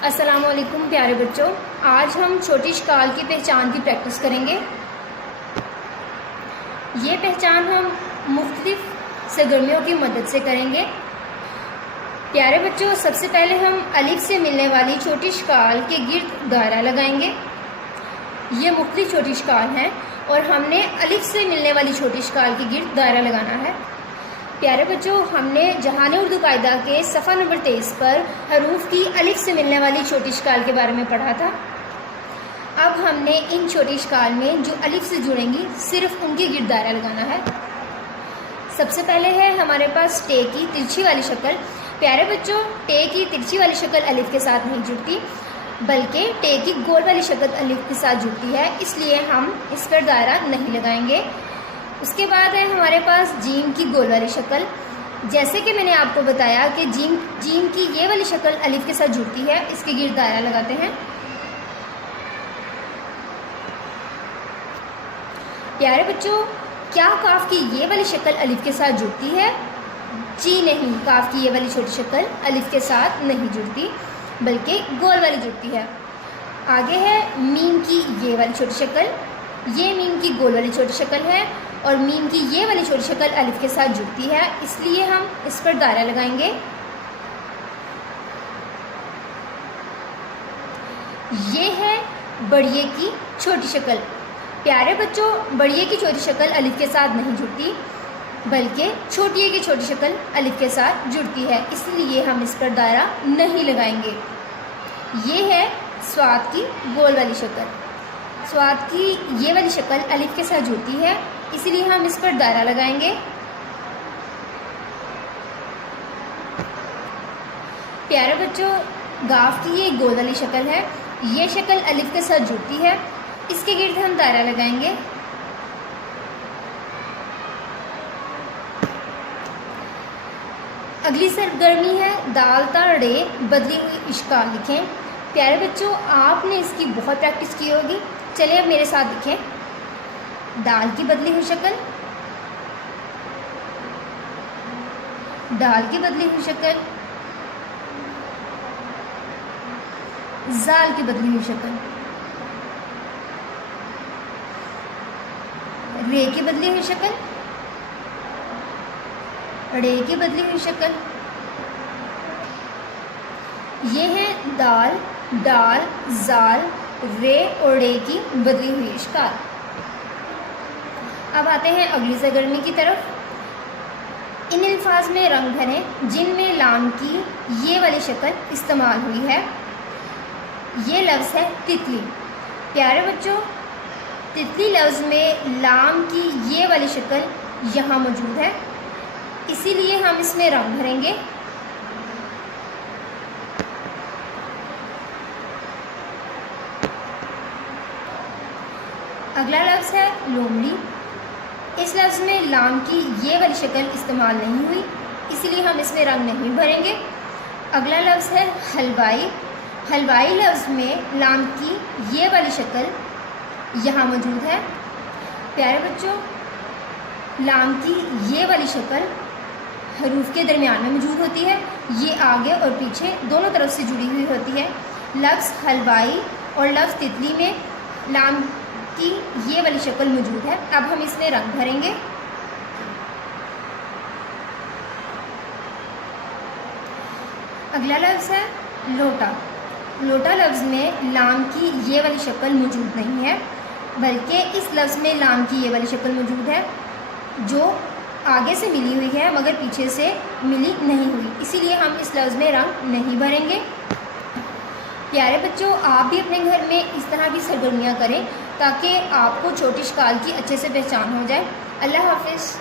अस्सलाम वालेकुम प्यारे बच्चों, आज हम छोटी शकाल की पहचान की प्रैक्टिस करेंगे। ये पहचान हम मुख्तलिफ सरगर्मियों की मदद से करेंगे। प्यारे बच्चों, सबसे पहले हम अलिफ से मिलने वाली छोटी शकाल के गिर्द दायरा लगाएंगे। ये मुख्तलिफ छोटी शकाल हैं और हमने अलिफ से मिलने वाली छोटी शकाल के गिर्द दायरा लगाना है। प्यारे बच्चों, हमने जहान उर्दू कायदा के सफ़ा नंबर 23 पर हरूफ की अलिफ से मिलने वाली छोटी शकाल के बारे में पढ़ा था। अब हमने इन छोटी शकाल में जो अलिफ से जुड़ेंगी सिर्फ उनके गिर्द दायरा लगाना है। सबसे पहले है हमारे पास टे की तिरछी वाली शक्ल। प्यारे बच्चों, टे की तिरछी वाली शक्ल अलिफ के साथ नहीं जुड़ती, बल्कि टे की गोल वाली शक्ल अलिफ के साथ जुड़ती है, इसलिए हम इस पर दायरा नहीं लगाएंगे। उसके बाद है हमारे पास जीम की गोल वाली शक्ल। जैसे कि मैंने आपको बताया कि जीम की ये वाली शक्ल अलिफ के साथ जुड़ती है, इसके गिर्द दायरा लगाते हैं। प्यारे बच्चों, क्या काफ की ये वाली शक्ल अलिफ के साथ जुड़ती है? जी नहीं, काफ की ये वाली छोटी शक्ल अलिफ के साथ नहीं जुड़ती, बल्कि गोल वाली जुड़ती है। आगे है मीम की ये वाली छोटी शक्ल। ये मीम की गोल वाली छोटी शक्ल है और मीम की ये वाली छोटी शक्ल अलिफ के साथ जुड़ती है, इसलिए हम इस पर दायरा लगाएंगे। ये है बड़िए की छोटी शक्ल। प्यारे बच्चों, बड़िए की छोटी शक्ल अलिफ के साथ नहीं जुड़ती, बल्कि छोटिए की छोटी शक्ल अलिफ के साथ जुड़ती है, इसलिए हम इस पर दायरा नहीं लगाएंगे। ये है स्वाद की गोल वाली शक्ल। स्वाद की ये वाली शक्ल अलिफ के साथ जुड़ती है, इसलिए हम इस पर दायरा लगाएंगे। प्यारे बच्चों, गाफ की ये गोल वाली शक्ल है। ये शक्ल अलिफ के साथ जुड़ती है, इसके गिर्द हम दायरा लगाएंगे। अगली सरगर्मी है दाल ता रे बदली हुई इश्काल लिखें। प्यारे बच्चों, आपने इसकी बहुत प्रैक्टिस की होगी। चलिए अब मेरे साथ लिखें। दाल की बदली हुई शक्ल, दाल की बदली हुई शक्ल, जाल की बदली हुई शक्ल, रे की बदली हुई शक्ल, रे की बदली हुई शक्ल। ये है दाल, डाल, जाल, रे और रे की बदली हुई इश्काल। अब आते हैं अगली सरगर्मी की तरफ। इन अल्फाज में रंग भरें जिनमें लाम की ये वाली शक्ल इस्तेमाल हुई है। ये लफ्ज़ है तितली। प्यारे बच्चों, तितली लफ्ज़ में लाम की ये वाली शक्ल यहाँ मौजूद है, इसीलिए हम इसमें रंग भरेंगे। अगला लफ्ज़ है लोमड़ी। इस लफ्ज़ में लाम की ये वाली शक्ल इस्तेमाल नहीं हुई, इसीलिए हम इसमें रंग नहीं भरेंगे। अगला लफ्ज़ है हलवाई। हलवाई लफ्ज़ में लाम की ये वाली शक्ल यहाँ मौजूद है। प्यारे बच्चों, लाम की ये वाली शक्ल हरूफ के दरमियान में मौजूद होती है। ये आगे और पीछे दोनों तरफ से जुड़ी हुई होती है। लफ्ज़ हलवाई और लफ्ज़ तितली में लाम की ये वाली शक्ल मौजूद है। अब हम इसमें रंग भरेंगे। अगला लफ्ज़ है लोटा। लोटा लफ्ज़ में लाम की ये वाली शक्ल मौजूद नहीं है, बल्कि इस लफ्ज़ में लाम की ये वाली शक्ल मौजूद है, जो आगे से मिली हुई है मगर पीछे से मिली नहीं हुई, इसीलिए हम इस लफ्ज़ में रंग नहीं भरेंगे। प्यारे बच्चों, आप भी अपने घर में इस तरह की सरगर्मियाँ करें ताकि आपको छोटी शकाल की अच्छे से पहचान हो जाए। अल्लाह हाफ़िज़।